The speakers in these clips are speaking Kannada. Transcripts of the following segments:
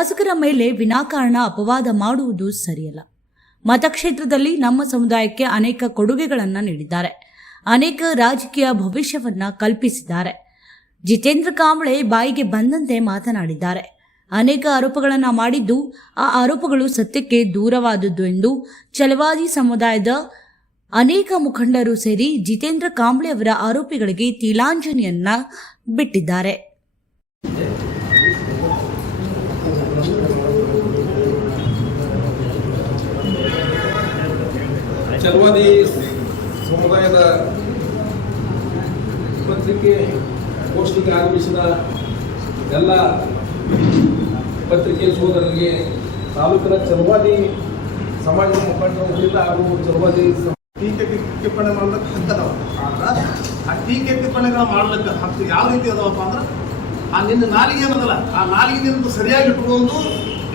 ಶಾಸಕರ ಮೇಲೆ ವಿನಾಕಾರಣ ಅಪವಾದ ಮಾಡುವುದು ಸರಿಯಲ್ಲ. ಮತಕ್ಷೇತ್ರದಲ್ಲಿ ನಮ್ಮ ಸಮುದಾಯಕ್ಕೆ ಅನೇಕ ಕೊಡುಗೆಗಳನ್ನು ನೀಡಿದ್ದಾರೆ, ಅನೇಕ ರಾಜಕೀಯ ಭವಿಷ್ಯವನ್ನ ಕಲ್ಪಿಸಿದ್ದಾರೆ. ಜಿತೇಂದ್ರ ಕಾಂಬ್ಳೆ ಬಾಯಿಗೆ ಬಂದಂತೆ ಮಾತನಾಡಿದ್ದಾರೆ. ಅನೇಕ ಆರೋಪಗಳನ್ನು ಮಾಡಿದ್ದು, ಆ ಆರೋಪಗಳು ಸತ್ಯಕ್ಕೆ ದೂರವಾದದ್ದು ಎಂದು ಛಲವಾದಿ ಸಮುದಾಯದ ಅನೇಕ ಮುಖಂಡರು ಸೇರಿ ಜಿತೇಂದ್ರ ಕಾಂಬ್ಳೆ ಅವರ ಆರೋಪಿಗಳಿಗೆ ತಿಲಾಂಜಲಿಯನ್ನ ಬಿಟ್ಟಿದ್ದಾರೆ. ಛಲವಾದಿ ಸಮುದಾಯದ ಪತ್ರಿಕೆ ಗೋಷ್ಠಿಗೆ ಆಗಮಿಸಿದ ಎಲ್ಲ ಪತ್ರಿಕೆ ಸೋದರರಿಗೆ ತಾಲೂಕಿನ ಛಲವಾದಿ ಸಮಾಜದ ಮುಖಂಡರಿಂದ ಹಾಗೂ ಛಲವಾದಿ ಟೀಕೆ ಟಿಪ್ಪಣಿ ಮಾಡ್ಲಿಕ್ಕೆ ಹಕ್ಕದವ. ಆದ್ರೆ ಆ ಟೀಕೆ ಟಿಪ್ಪಣಿಗಳ ಮಾಡ್ಲಿಕ್ಕೆ ಹಕ್ಕು ಯಾವ ರೀತಿ ಅದಾವಪ್ಪ ಅಂದ್ರೆ, ಆ ನಿನ್ನ ನಾಲಿಗೆ ಏನದಲ್ಲ, ಆ ನಾಲಿಗೆ ಸರಿಯಾಗಿ ಇಟ್ಕೊಂಡು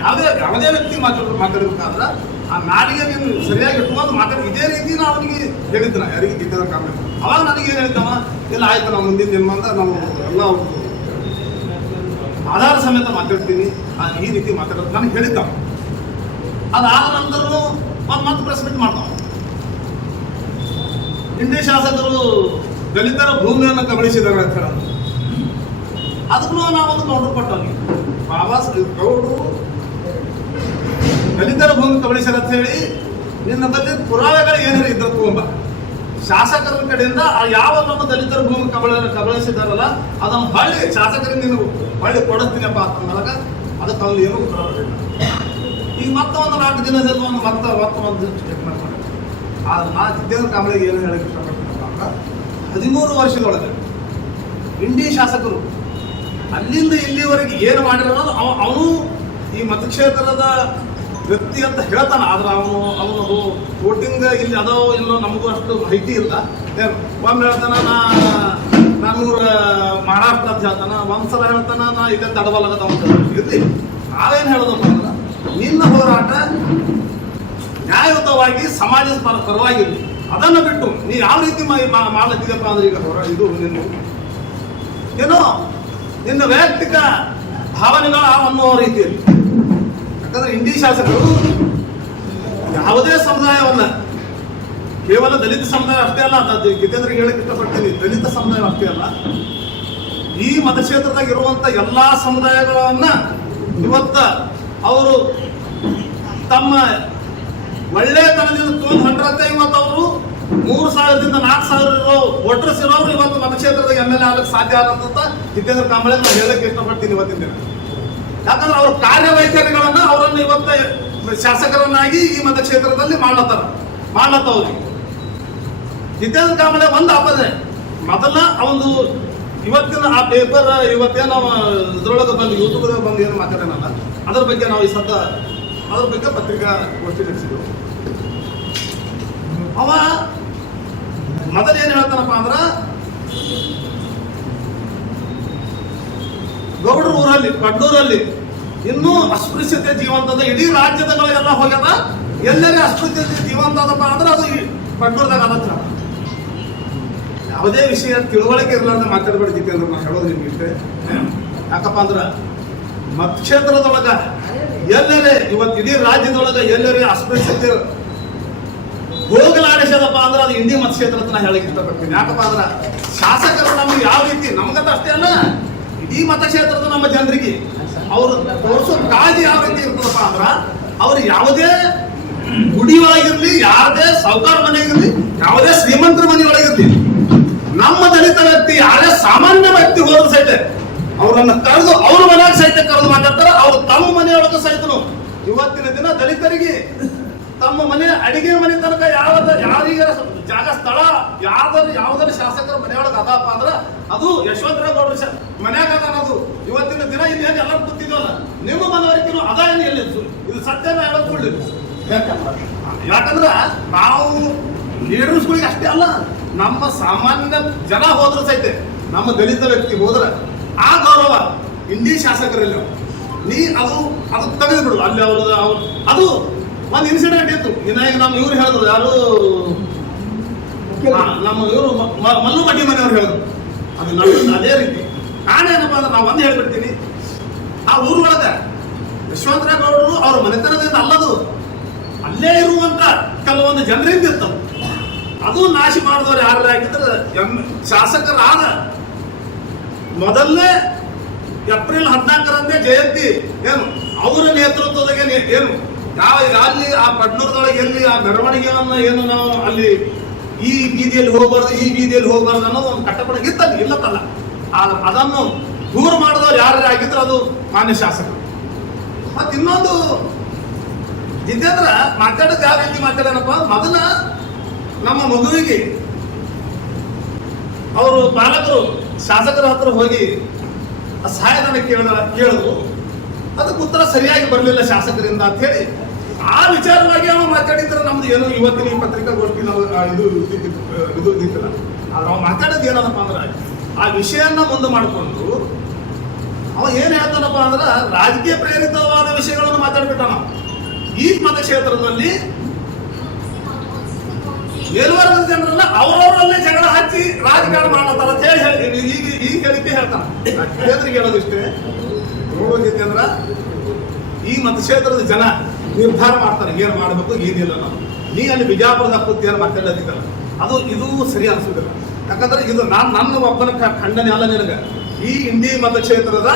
ಯಾವುದೇ ವ್ಯಕ್ತಿ ಮಾತಾಡಬೇಕಾದ್ರೆ ಆ ನಾಲಿಗೆ ನೀನು ಸರಿಯಾಗಿ ಇಟ್ಕೊಂಡು ಮಾತಾಡಿ. ಇದೇ ರೀತಿ ನಾವು ಅವನಿಗೆ ಹೇಳಿದ್ದ, ಯಾರಿಗೆ ಜಿತೇಂದ್ರ ಕಾಂಬ್ಳೆ ಅವಾಗ ನನಗೆ ಏನು ಹೇಳಿದ್ದವ, ಇಲ್ಲ ಆಯ್ತು ನಾವು ಮುಂದಿನ ದಿನದಿಂದ ನಾವು ಎಲ್ಲ ಆಧಾರ ಸಮೇತ ಮಾತಾಡ್ತೀನಿ, ಈ ರೀತಿ ಮಾತಾಡೋದು ನನಗೆ ಹೇಳಿದ್ದಾವ. ಅದಾದ ನಂತರ ಮತ್ತೆ ಪ್ರೆಸ್ ಮೀಟ್ ಮಾಡ್ತಾವ. ಇಂಡಿ ಶಾಸಕರು ದಲಿತರ ಭೂಮಿಯನ್ನು ಕಬಳಿಸಿದ್ದಾರೆ ಅಂತ ಹೇಳೋದು, ಅದಕ್ಕೂ ನಾವೊಂದು ಕೌಂಟರ್ ಕೊಟ್ಟವಿ. ಬಾಬಾ ಗೌಡರು ದಲಿತರ ಭೂಮಿ ಕಬಳಿಸ್ಯಾರ ಅಂತ ಹೇಳಿ ನಿನ್ನ ಬಳಿ ಪುರಾವೆಗಳು ಏನಾರು ಇದ್ರ ತಗೊಂಬ. ಶಾಸಕರ ಕಡೆಯಿಂದ ಯಾವ ನಮ್ಮ ದಲಿತರ ಭೂಮಿ ಕಬಳಿಸಿದಾರಲ್ಲ ಅದನ್ನು ಹೊಳ್ಳಿ ಶಾಸಕರಿಗೆ ನೀನು ಹೊಳ್ಳಿ ಕೊಡಿಸ್ತೀನಪ್ಪ ಅಂತಂದಾಗ ಅದಕ್ಕೆ ಅವ್ರು ಏನೂ ಉತ್ತರ ಬರಲಿಲ್ಲ. ಈಗ ಮತ್ತೆ ಒಂದು 4 ದಿನದಲ್ಲಿ ಒಂದು ಸ್ಟೇಟ್ಮೆಂಟ್ ಮಾಡಿ. ಆದ್ರೆ ನಾ ಜಿತೇಂದ್ರ ಕಾಂಬ್ಳೆಗೆ ಏನು ಹೇಳಕ್ಕೆ ಇಷ್ಟಪಡ್ತೀನಪ್ಪ ಅಂದ್ರೆ, 13 ವರ್ಷದೊಳಗೆ ಇಂಡಿ ಶಾಸಕರು ಅಲ್ಲಿಂದ ಇಲ್ಲಿವರೆಗೆ ಏನು ಮಾಡಿರೋದು ಅವನು ಈ ಮತಕ್ಷೇತ್ರದ ವ್ಯಕ್ತಿ ಅಂತ ಹೇಳ್ತಾನ. ಆದ್ರೆ ಅವನು ವೋಟಿಂಗ್ ಇಲ್ಲಿ ಅದೋ ಇಲ್ಲೋ ನಮಗೂ ಅಷ್ಟು ಮಾಹಿತಿ ಇಲ್ಲ. ಒಮ್ಮೆ ಹೇಳ್ತಾನ ನಾನು ಮಹಾರಾಷ್ಟ್ರ ಅಂತ ಹೇಳ್ತಾನ, ಒಂದ್ಸಲ ಹೇಳ್ತಾನ ನಾ ಇಲ್ಲೇ ತಡಬಲ್ಲಗದ ಅಂತ ಇರ್ಲಿ. ನಾವೇನು ಹೇಳೋದಪ್ಪ ಅಂದ್ರೆ, ನಿನ್ನ ಹೋರಾಟ ನ್ಯಾಯಯುತವಾಗಿ ಸಮಾಜದ ಪರವಾಗಿರಲಿ. ಅದನ್ನು ಬಿಟ್ಟು ನೀ ಯಾವ ರೀತಿ ಮಾಡ್ಲತ್ತಿದೆಪ್ಪ ಅಂದ್ರೆ, ಈಗ ಇದು ಏನೋ ನಿನ್ನ ವೈಯಕ್ತಿಕ ಭಾವನೆಗಳ ಅನ್ನುವ ರೀತಿಯಲ್ಲಿ. ಯಾಕಂದ್ರೆ ಇಂಡಿ ಶಾಸಕರು ಯಾವುದೇ ಸಮುದಾಯವನ್ನ, ಕೇವಲ ದಲಿತ ಸಮುದಾಯ ಅಷ್ಟೇ ಅಲ್ಲ, ಜಿತೇಂದ್ರಿಗೆ ಹೇಳಕ್ಕೆ ಇಷ್ಟಪಡ್ತೀನಿ, ದಲಿತ ಸಮುದಾಯ ಅಷ್ಟೇ ಅಲ್ಲ, ಈ ಮತಕ್ಷೇತ್ರದಾಗ ಇರುವಂತ ಎಲ್ಲಾ ಸಮುದಾಯಗಳನ್ನ ಇವತ್ತ ಅವರು ತಮ್ಮ ಒಳ್ಳೆತನದಿಂದ ತೊಗೊಂಡು ಇವತ್ತು ಅವರು 3,000ದಿಂದ 4,000 ಇರೋ ವೋಟರ್ಸ್ ಇರೋರು ಇವತ್ತು ಮತಕ್ಷೇತ್ರದಾಗ MLA ಆಗಕ್ಕೆ ಸಾಧ್ಯ ಆಗಂತ ಜಿತೇಂದ್ರ ಕಾಂಬ್ಳೆ ನಾನು ಹೇಳಕ್ಕೆ ಇಷ್ಟಪಡ್ತೀನಿ ಇವತ್ತಿನ ದಿನ. ಯಾಕಂದ್ರೆ ಅವ್ರ ಕಾರ್ಯವೈಖರಿಗಳನ್ನ ಅವರನ್ನು ಇವತ್ತ ಶಾಸಕರನ್ನಾಗಿ ಈ ಮತಕ್ಷೇತ್ರದಲ್ಲಿ ಮಾಡ್ಲತ್ತವ್ರಿ. ಜಿತೇಂದ್ರ ಕಾಂಬ್ಳೆ ಒಂದು ಆಪದೆ ಮೊದಲ ಅವನು ಇವತ್ತಿನ ಆ ಪೇಪರ್ ಇವತ್ತೇನು ಇದ್ರೊಳಗೆ ಬಂದು ಯೂಟ್ಯೂಬ್ದಾಗ ಬಂದು ಏನು ಮಾತಾಡೋಣಲ್ಲ, ಅದ್ರ ಬಗ್ಗೆ ನಾವು ಈ ಅದ್ರ ಬಗ್ಗೆ ಪತ್ರಿಕಾ ಗೋಷ್ಠಿ ನಡೆಸಿದ್ವು. ಅವ ಮೊದಲು ಏನ್ ಹೇಳ್ತಾನಪ್ಪ ಅಂದ್ರ, ಗೌಡ್ರ ಊರಲ್ಲಿ ಕಡ್ಡೂರಲ್ಲಿ ಇನ್ನೂ ಅಸ್ಪೃಶ್ಯತೆ ಜೀವಂತದ, ಇಡೀ ರಾಜ್ಯದಗಳೆಲ್ಲ ಹೋಗ್ಯದ, ಎಲ್ಲರೇ ಅಸ್ಪೃಶ್ಯತೆ ಜೀವಂತ ಅದಪ್ಪ ಅಂದ್ರೆ ಅದು ಕಡ್ಡೂರ್ದಾಗ ಅದ. ಯಾವುದೇ ವಿಷಯ ತಿಳುವಳಿಕೆ ಇರಲಾರ್ದ ಮಾತಾಡಬೇಡಿ ಜಿತೇಂದ್ರ, ನಾನು ಹೇಳೋದು ನಿಮ್ಗೆ ಇಷ್ಟೇ. ಯಾಕಪ್ಪ ಅಂದ್ರ ಮತಕ್ಷೇತ್ರದೊಳಗ ಎಲ್ಲರೇ ಇವತ್ತು ಇಡೀ ರಾಜ್ಯದೊಳಗ ಎಲ್ಲರೇ ಅಸ್ಪೃಶ್ಯತೆ ಹೋಗಲಾಡಿಸದಪ್ಪ ಅಂದ್ರೆ ಅದು ಇಂಡಿ ಮತಕ್ಷೇತ್ರ ಅಂತ ನಾನು ಹೇಳಕ್ ಇಷ್ಟಪಡ್ತೀನಿ. ಯಾಕಪ್ಪ ಅಂದ್ರ ಶಾಸಕರು ನಮ್ಗೆ ಯಾವ ರೀತಿ ನಮ್ಗಂತ ಅಷ್ಟೇ ಅಲ್ಲ, ಇಡೀ ಮತಕ್ಷೇತ್ರದ ನಮ್ಮ ಜನರಿಗೆ ಅವ್ರು ತೋರಿಸೋ ಕಾಳಜಿ ಯಾವ ರೀತಿ ಇರ್ತದಪ್ಪ ಅಂದ್ರ, ಅವ್ರು ಯಾವುದೇ ಗುಡಿ ಒಳಗಿರ್ಲಿ, ಯಾವುದೇ ಸಾಹುಕಾರ ಮನೆಗಿರ್ಲಿ, ಯಾವುದೇ ಶ್ರೀಮಂತರ ಮನೆ ಒಳಗಿರ್ಲಿ, ನಮ್ಮ ದಲಿತ ವ್ಯಕ್ತಿ ಯಾರೇ ಸಾಮಾನ್ಯ ವ್ಯಕ್ತಿ ಹೋದ್ರು ಸಹಿತ ಅವರನ್ನ ಕರೆದು ಅವ್ರ ಮನೆಯಾಗ ಸಹಿತ ಕರೆದು ಮಾತಾಡ್ತಾರ. ಅವ್ರು ತಮ್ಮ ಮನೆಯೊಳಗೆ ಸಹಿತನು ಇವತ್ತಿನ ದಿನ ದಲಿತರಿಗೆ ತಮ್ಮ ಮನೆ ಅಡಿಗೆ ಮನೆ ತನಕ ಯಾರಿಗೆ ಜಾಗ ಸ್ಥಳ ಯಾವ್ದಾರ ಶಾಸಕರ ಮನೆಯೊಳಗೆ ಅದಪ್ಪ ಅಂದ್ರ ಅದು ಯಶವಂತರಾವ್ ಗೌಡ್ರ ಮನ್ಯಾಗ ಅದು ಇವತ್ತಿನ ದಿನ ಇಲ್ಲಿ ಏನು ಎಲ್ಲರೂ ಕೂತಿದ್ವಲ್ಲ, ನಿಮ್ಮ ಮನವರಿಕೆನು ಅದ ಏನು ಎಲ್ಲಿದ್ದು ಇದು ಸತ್ಯನ ಹೇಳೋದ್ಕೊಳ್ಳಿ. ಯಾಕಂದ್ರ ನಾವು ಲೀಡರ್ಸ್ಗಳಿಗೆ ಅಷ್ಟೇ ಅಲ್ಲ, ನಮ್ಮ ಸಾಮಾನ್ಯ ಜನ ಹೋದ್ರ ಸಹಿತ ನಮ್ಮ ದಲಿತ ವ್ಯಕ್ತಿ ಹೋದ್ರ ಆ ಗೌರವ ಇಂಡಿ ಶಾಸಕರಲ್ಲಿ ನೀ ಅದು ತೆಗೆದು ಬಿಡು. ಅಲ್ಲಿ ಅದು ಒಂದು ಇನ್ಸಿಡೆಂಟ್ ಇತ್ತು. ಈಗ ನಮ್ಮ ಇವ್ರು ಹೇಳಿದ್ರು, ಯಾರು ನಮ್ಮ ಇವರು ಮಲ್ಲು ಮಡ್ಡಿ ಮನೆಯವ್ರು ಹೇಳಿದ್ರು, ಅದು ಅದೇ ರೀತಿ ನಾನೇನಪ್ಪ ಅಂದ್ರೆ ನಾವು ಒಂದು ಹೇಳ್ಬಿಡ್ತೀನಿ. ಆ ಊರೊಳಗ ಯಶವಂತರಾವ್ ಅವ್ರ ಮನೆತನದಿಂದ ಅಲ್ಲದು, ಅಲ್ಲೇ ಇರುವಂತ ಕೆಲವೊಂದು ಜನರಿಂದ ಇರ್ತವೆ. ಅದು ನಾಶ ಮಾಡಿದವರು ಯಾರು ಆಗಿದ್ರೆ ಶಾಸಕರಾದ ಮೊದಲನೇ ಏಪ್ರಿಲ್ 14ರಂದೇ ಜಯಂತಿ ಏನು ಅವರ ನೇತೃತ್ವದಾಗೆ ಏನು ಯಾವ ಅಲ್ಲಿ ಆ ಪಡ್ನೂರದೊಳಗೆ ಎಲ್ಲಿ ಆ ಮೆರವಣಿಗೆಯನ್ನು ಏನು ನಾವು ಅಲ್ಲಿ ಈ ಬೀದಿಯಲ್ಲಿ ಹೋಗಬಾರ್ದು ಈ ಬೀದಿಯಲ್ಲಿ ಹೋಗಬಾರ್ದು ಅನ್ನೋದು ಒಂದು ಕಟ್ಟಪಡ ಇತ್ತಲ್ಲಿ ಇಲ್ಲತ್ತಲ್ಲ. ಅದನ್ನು ದೂರ ಮಾಡಿದವರು ಯಾರು ಆಗಿದ್ರೆ ಅದು ಮಾನ್ಯ ಶಾಸಕರು. ಮತ್ತೆ ಇನ್ನೊಂದು ಜಿತೇಂದ್ರ ಮಾತಾಡೋದು ಯಾವ ರೀತಿ ಮಾತಾಡೋಣಪ್ಪ, ಮೊದಲ ನಮ್ಮ ಮಗುವಿಗೆ ಅವರು ಪಾಲಕರು ಶಾಸಕರ ಹತ್ರ ಹೋಗಿ ಸಹಾಯಧನ ಕೇಳಿದ್ರು, ಅದಕ್ಕೆ ಉತ್ತರ ಸರಿಯಾಗಿ ಬರಲಿಲ್ಲ ಶಾಸಕರಿಂದ ಅಂತ ಹೇಳಿ ಆ ವಿಚಾರವಾಗಿ ಅವ ಮಾತಾಡಿದ್ರೆ ನಮ್ದು ಏನು ಇವತ್ತಿನ ಈ ಪತ್ರಿಕಾಗೋಷ್ಠಿ ನಾವು ಇದು ಇದ್ದಿಲ್ಲ. ಆದ್ರೆ ಅವ ಮಾತಾಡೋದು ಏನಪ್ಪ ಅಂದ್ರೆ ಆ ವಿಷಯನ ಮುಂದೆ ಮಾಡಿಕೊಂಡು ಅವ ಏನ್ ಹೇಳ್ತಾನಪ್ಪ ಅಂದ್ರೆ ರಾಜಕೀಯ ಪ್ರೇರಿತವಾದ ವಿಷಯಗಳನ್ನು ಮಾತಾಡ್ಬಿಟ್ಟ. ನಾವು ಈ ಮತಕ್ಷೇತ್ರದಲ್ಲಿ ಮೇಲ್ವರ್ಗದ ಜನರನ್ನ ಅವರವರಲ್ಲೇ ಜಗಳ ಹಚ್ಚಿ ರಾಜಕಾರಣ ಮಾಡತ್ತಾರ ಅಂತ ಹೇಳಿ ಈ ಹೇಳಿಕೆ ಹೇಳ್ತಾನೆ. ಕ್ಷೇತ್ರಿಗೆ ಹೇಳೋದಿಷ್ಟೇ, ನೋಡೋದಿತ್ತೆ ಅಂದ್ರ ಈ ಮತಕ್ಷೇತ್ರದ ಜನ ನಿರ್ಧಾರ ಮಾಡ್ತಾರೆ ಏನ್ ಮಾಡ್ಬೇಕು ಏನಿಲ್ಲ ನಾವು. ನೀ ಅಲ್ಲಿ ಬಿಜಾಪುರದ ಕೂತಿ ಏನು ಮಾತಾಡೋದಿದ್ದಲ್ಲ ಅದು ಇದು ಸರಿ ಅನ್ಸುದಿಲ್ಲ. ಯಾಕಂದ್ರೆ ಇದು ನನ್ನ ಒಬ್ಬನ ಖಂಡನೆ ಅಲ್ಲ ನಿನಗೆ. ಈ ಇಂಡಿ ಮತಕ್ಷೇತ್ರದ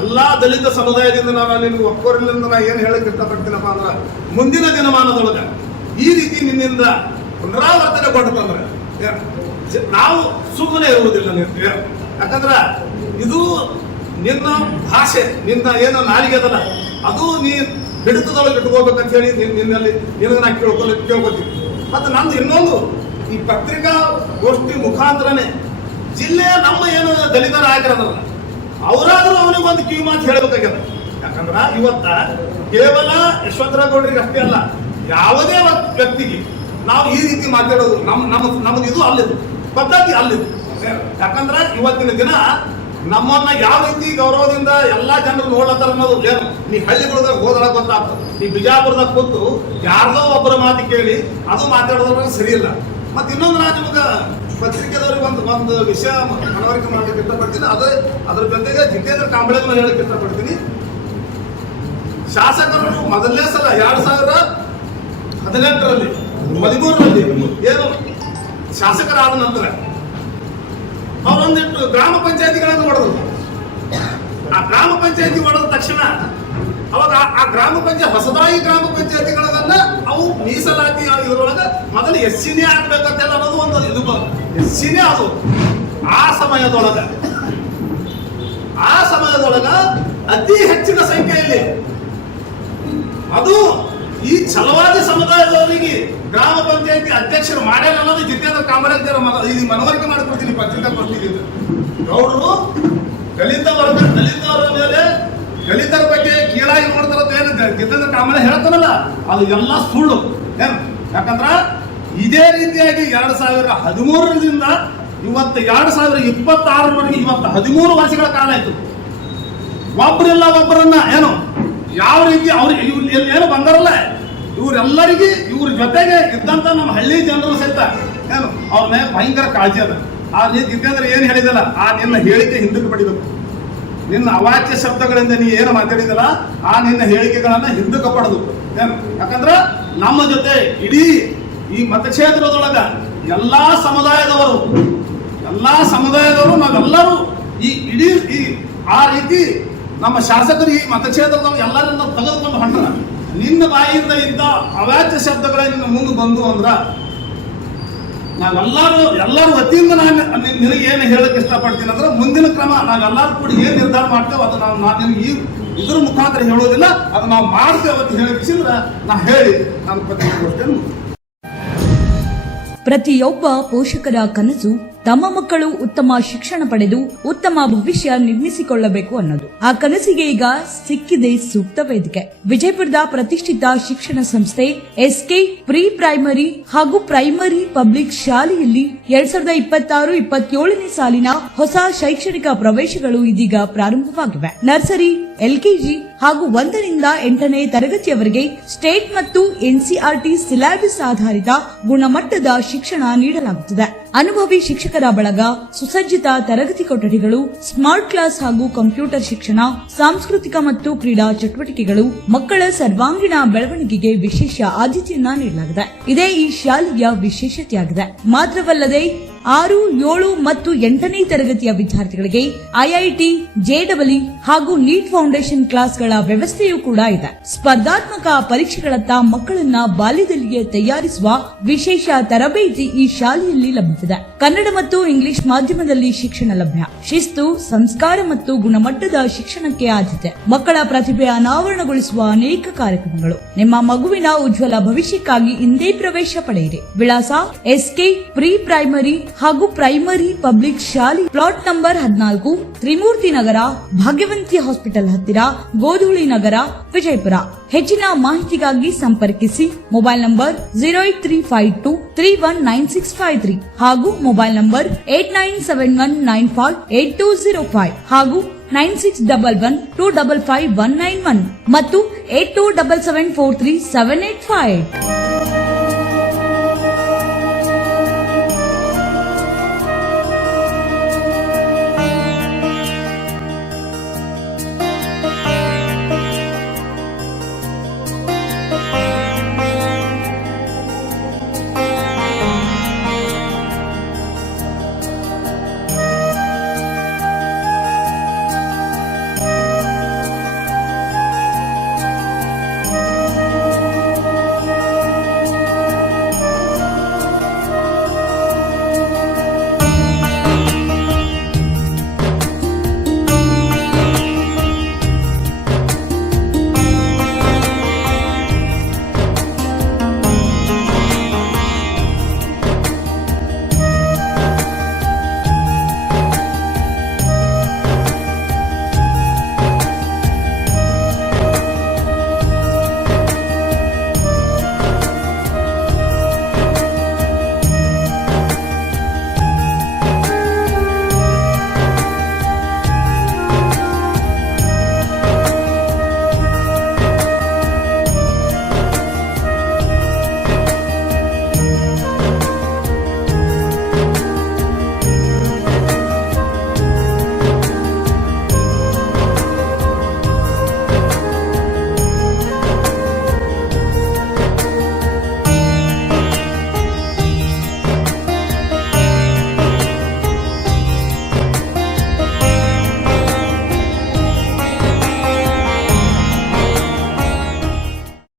ಎಲ್ಲಾ ದಲಿತ ಸಮುದಾಯದಿಂದ ನಾನು ನಿನ್ಗೆ ಒಕ್ಕೋರಿಲಿಂದ ನಾ ಏನ್ ಹೇಳಕ್ ಇಷ್ಟಪಡ್ತೀನಪ್ಪ ಅಂದ್ರ ಮುಂದಿನ ದಿನಮಾನದೊಳಗ ಈ ರೀತಿ ನಿನ್ನಿಂದ ಪುನರಾವರ್ತನೆ ಕೊಟ್ಟಂದ್ರೆ ನಾವು ಸುಮ್ಮನೆ ಇರುವುದಿಲ್ಲ. ಯಾಕಂದ್ರ ಇದು ನಿನ್ನ ಭಾಷೆ, ನಿನ್ನ ಏನು ನಾಲಿಗೆ ಅದಲ್ಲ ಅದು ನೀ ಹಿಡಿತದೊಳಗೆ ಇಟ್ಕೋಬೇಕಂತ ಹೇಳಿ ನಿನ್ನಲ್ಲಿ ನಿನಗೆ ನಾ ಕೇಳ್ಕೊತೀನಿ. ಮತ್ತೆ ನಂದು ಇನ್ನೊಂದು ಈ ಪತ್ರಿಕಾ ಗೋಷ್ಠಿ ಮುಖಾಂತರನೇ ಜಿಲ್ಲೆಯ ನಮ್ಮ ಏನು ದಲಿತ ನಾಯಕರದಲ್ಲ ಅವರಾದ್ರೂ ಅವನಿಗೆ ಒಂದು ಕಿವಿ ಮಾತು ಹೇಳಬೇಕಾಗ್ಯದ. ಯಾಕಂದ್ರ ಇವತ್ತ ಕೇವಲ ಯಶವಂತರಾವ್ ಗೌಡ್ರಿಗೆ ಅಷ್ಟೇ ಅಲ್ಲ, ಯಾವುದೇ ವ್ಯಕ್ತಿಗೆ ನಾವು ಈ ರೀತಿ ಮಾತಾಡೋದು ನಮ್ದು ಇದು ಅಲ್ಲಿದು ಪದ್ಧತಿ ಅಲ್ಲಿದು. ಯಾಕಂದ್ರ ಇವತ್ತಿನ ದಿನ ನಮ್ಮನ್ನ ಯಾವ ರೀತಿ ಗೌರವದಿಂದ ಎಲ್ಲಾ ಜನರು ನೋಡ್ಲತ್ತಾರ ಅನ್ನೋದು ಏನು ನೀ ಹಳ್ಳಿಗಳದಾಗ ಹೋದಾಗ ಗೊತ್ತಾಗ್ತದೆ. ಈ ಬಿಜಾಪುರದಾಗ ಕೂತು ಯಾರ್ದೋ ಒಬ್ಬರ ಮಾತು ಕೇಳಿ ಅದು ಮಾತಾಡೋದ್ರಾಗ ಸರಿ ಇಲ್ಲ. ಮತ್ತೆ ಇನ್ನೊಂದು ನಾನು ನಿಮ್ಗ ಪತ್ರಿಕೆದವ್ರಿಗೆ ಒಂದು ವಿಷಯ ಮನವರಿಕೆ ಮಾಡ್ಲಿಕ್ಕೆ ಇಷ್ಟಪಡ್ತೀನಿ. ಅದ್ರ ಜೊತೆಗೆ ಜಿತೇಂದ್ರ ಕಾಂಬಳೆ ಹೇಳಕ್ ಇಷ್ಟಪಡ್ತೀನಿ. ಶಾಸಕರು ಮೊದಲನೇ ಸಲ 2018ರಲ್ಲಿ 13ರಲ್ಲಿ ಏನು ಶಾಸಕರಾದ ನಂತರ ಅವರೊಂದಿಟ್ಟು ಗ್ರಾಮ ಪಂಚಾಯತಿಗಳನ್ನು ಹೊಡೆದ್ರು. ಆ ಗ್ರಾಮ ಪಂಚಾಯತಿ ಹೊಡೆದ ತಕ್ಷಣ ಅವಾಗ ಆ ಗ್ರಾಮ ಪಂಚಾಯತ್ ಹೊಸದಾಗಿ ಗ್ರಾಮ ಪಂಚಾಯತಿಗಳನ್ನ ಅವು ಮೀಸಲಾತಿ ಇದ್ರೊಳಗ ಮೊದಲು SC ಆಗ್ಬೇಕಂತೆಲ್ಲ ಅನ್ನೋದು ಒಂದು ಇದು SC ಅದು. ಆ ಸಮಯದೊಳಗ ಅತಿ ಹೆಚ್ಚಿನ ಸಂಖ್ಯೆಯಲ್ಲಿ ಅದು ಈ ಛಲವಾದಿ ಸಮುದಾಯದವರಿಗೆ ಗ್ರಾಮ ಪಂಚಾಯತಿ ಅಧ್ಯಕ್ಷರು ಮಾಡ್ಯಾರ ಅನ್ನೋದು ಜಿತೇಂದ್ರ ಕಾಂಬಳೆ ಇಲ್ಲಿ ಮನವರಿಕೆ ಮಾಡಿಕೊಡ್ತೀನಿ. ಪತ್ರಿಕಾ ಕೊಡ್ತೀನಿ. ಅವರು ದಲಿತವರ ಮೇಲೆ ದಲಿತರ ಬಗ್ಗೆ ಕೀಳಾಗಿ ನೋಡ್ತಾರ ಏನು ಜಿತೇಂದ್ರ ಕಾಂಬಳೆ ಹೇಳ್ತಾರಲ್ಲ ಅದು ಎಲ್ಲ ಸುಳ್ಳು. ಏನು ಯಾಕಂದ್ರ ಇದೇ ರೀತಿಯಾಗಿ 2013ರಿಂದ ಇವತ್ತು 2026ರವರೆಗೆ ಇವತ್ತು 13 ವರ್ಷಗಳ ಕಾಲ ಆಯ್ತು. ಒಬ್ಬರಿಲ್ಲ ಒಬ್ಬರನ್ನ ಏನು ಯಾವ ರೀತಿ ಅವ್ರಿಗೆ ಏನು ಬಂದಾರಲ್ಲ ಇವರೆಲ್ಲರಿಗೆ ಇವ್ರ ಜೊತೆಗೆ ಇದ್ದಂತ ನಮ್ಮ ಹಳ್ಳಿ ಜನರು ಸಹಿತ ಏನು ಅವ್ರ ಮೇಲೆ ಭಯಂಕರ ಕಾಳಜಿ ಅದ. ಆ ಜಿತೇಂದ್ರ ಏನ್ ಹೇಳಿದಲ್ಲ ಆ ನಿನ್ನ ಹೇಳಿಕೆ ಹಿಂದಕ್ಕೆ ಪಡಿಬೇಕು. ನಿನ್ನ ಅವಾಚ್ಯ ಶಬ್ದಗಳಿಂದ ನೀ ಏನು ಮಾತಾಡಿದಲ್ಲ ಆ ನಿನ್ನ ಹೇಳಿಕೆಗಳನ್ನ ಹಿಂದಕ್ಕೆ ಪಡೆದು ಏನು. ಯಾಕಂದ್ರ ನಮ್ಮ ಜೊತೆ ಇಡೀ ಈ ಮತಕ್ಷೇತ್ರದೊಳಗ ಎಲ್ಲಾ ಸಮುದಾಯದವರು ನಾವೆಲ್ಲರೂ ಈ ಇಡೀ ಆ ರೀತಿ ನಮ್ಮ ಶಾಸಕರು ಈ ಮತಕ್ಷೇತ್ರದವರು ಎಲ್ಲರನ್ನ ತೆಗೆದುಕೊಂಡು ಹೊಂಟಾರ. ನಿನ್ನ ಬಾಯಿಂದ ಇಂಥ ಅವಾಚ್ಯ ಶಬ್ದಗಳೇ ನಿನ್ನ ಮುಂದೆ ಬಂದು ಅಂದ್ರ ಎಲ್ಲರೂ ವತಿಯಿಂದ ನಾನು ನಿನಗೆ ಏನು ಹೇಳಕ್ ಇಷ್ಟಪಡ್ತೀನಿ ಅಂದ್ರೆ ಮುಂದಿನ ಕ್ರಮ ನಾವೆಲ್ಲರೂ ಕೂಡ ಏನ್ ನಿರ್ಧಾರ ಮಾಡ್ತೇವೆ ಅದು ನಾನು ನಿನಗೆ ಇದ್ರ ಮುಖಾಂತರ ಹೇಳೋದಿಲ್ಲ, ಅದು ನಾವು ಮಾಡ್ತೇವೆ ಅಂತ ಹೇಳಿದ್ರೆ ನಾ ಹೇಳಿ ನಾನು ಪತ್ರಿಕಾಗೋಷ್ಠಿಯನ್ನು ಪ್ರತಿಯೊಬ್ಬ ಪೋಷಕರ ಕನಸು ತಮ್ಮ ಮಕ್ಕಳು ಉತ್ತಮ ಶಿಕ್ಷಣ ಪಡೆದು ಉತ್ತಮ ಭವಿಷ್ಯ ನಿರ್ಮಿಸಿಕೊಳ್ಳಬೇಕು ಅನ್ನೋದು. ಆ ಕನಸಿಗೆ ಈಗ ಸಿಕ್ಕಿದೆ ಸೂಕ್ತ ವೇದಿಕೆ. ವಿಜಯಪುರದ ಪ್ರತಿಷ್ಠಿತ ಶಿಕ್ಷಣ ಸಂಸ್ಥೆ SK ಪ್ರೀ ಪ್ರೈಮರಿ ಹಾಗೂ ಪ್ರೈಮರಿ ಪಬ್ಲಿಕ್ ಶಾಲೆಯಲ್ಲಿ 2026-27ನೇ ಸಾಲಿನ ಹೊಸ ಶೈಕ್ಷಣಿಕ ಪ್ರವೇಶಗಳು ಇದೀಗ ಪ್ರಾರಂಭವಾಗಿವೆ. ನರ್ಸರಿ, LKG ಹಾಗೂ 1ರಿಂದ 8ನೇ ತರಗತಿಯವರೆಗೆ ಸ್ಟೇಟ್ ಮತ್ತು NCERT ಸಿಲೆಬಸ್ ಆಧಾರಿತ ಗುಣಮಟ್ಟದ ಶಿಕ್ಷಣ ನೀಡಲಾಗುತ್ತದೆ. ಅನುಭವಿ ಶಿಕ್ಷಕರ ಬಳಗ, ಸುಸಜ್ಜಿತ ತರಗತಿ ಕೊಠಡಿಗಳು, ಸ್ಮಾರ್ಟ್ ಕ್ಲಾಸ್ ಹಾಗೂ ಕಂಪ್ಯೂಟರ್ ಶಿಕ್ಷಣ, ಸಾಂಸ್ಕೃತಿಕ ಮತ್ತು ಕ್ರೀಡಾ ಚಟುವಟಿಕೆಗಳು, ಮಕ್ಕಳ ಸರ್ವಾಂಗೀಣ ಬೆಳವಣಿಗೆಗೆ ವಿಶೇಷ ಆದ್ಯತೆಯನ್ನ ನೀಡಲಾಗಿದೆ. ಇದೇ ಈ ಶಾಲೆಯ ವಿಶೇಷತೆಯಾಗಿದೆ. ಮಾತ್ರವಲ್ಲದೆ 6, 7 ಮತ್ತು 8ನೇ ತರಗತಿಯ ವಿದ್ಯಾರ್ಥಿಗಳಿಗೆ ಐಐಟಿ, ಜೆಡಬ್ಲ್ಇ ಹಾಗೂ ನೀಟ್ ಫೌಂಡೇಶನ್ ಕ್ಲಾಸ್ಗಳ ವ್ಯವಸ್ಥೆಯೂ ಕೂಡ ಇದೆ. ಸ್ಪರ್ಧಾತ್ಮಕ ಪರೀಕ್ಷೆಗಳತ್ತ ಮಕ್ಕಳನ್ನ ಬಾಲ್ಯದಲ್ಲಿಯೇ ತಯಾರಿಸುವ ವಿಶೇಷ ತರಬೇತಿ ಈ ಶಾಲೆಯಲ್ಲಿ ಲಭ್ಯವಿದೆ. ಕನ್ನಡ ಮತ್ತು ಇಂಗ್ಲಿಷ್ ಮಾಧ್ಯಮದಲ್ಲಿ ಶಿಕ್ಷಣ ಲಭ್ಯ. ಶಿಸ್ತು, ಸಂಸ್ಕಾರ ಮತ್ತು ಗುಣಮಟ್ಟದ ಶಿಕ್ಷಣಕ್ಕೆ ಆದ್ಯತೆ. ಮಕ್ಕಳ ಪ್ರತಿಭೆ ಅನಾವರಣಗೊಳಿಸುವ ಅನೇಕ ಕಾರ್ಯಕ್ರಮಗಳು. ನಿಮ್ಮ ಮಗುವಿನ ಉಜ್ವಲ ಭವಿಷ್ಯಕ್ಕಾಗಿ ಇಂದೇ ಪ್ರವೇಶ ಪಡೆಯಿರಿ. ವಿಳಾಸ ಎಸ್ಕೆ ಪ್ರೀ ಪ್ರೈಮರಿ ಹಾಗೂ ಪ್ರೈಮರಿ ಪಬ್ಲಿಕ್ ಶಾಲೆ, ಪ್ಲಾಟ್ ನಂಬರ್ 14, ತ್ರಿಮೂರ್ತಿ ನಗರ, ಭಾಗ್ಯವಂತಿ ಹಾಸ್ಪಿಟಲ್ ಹತ್ತಿರ, ಗೋಧೂಳಿ ನಗರ, ವಿಜಯಪುರ. ಹೆಚ್ಚಿನ ಮಾಹಿತಿಗಾಗಿ ಸಂಪರ್ಕಿಸಿ. ಮೊಬೈಲ್ ನಂಬರ್ 08352319653 ಹಾಗೂ ಮೊಬೈಲ್ ನಂಬರ್ 8971958205 ಹಾಗೂ 9611255191 ಮತ್ತು 8277437885.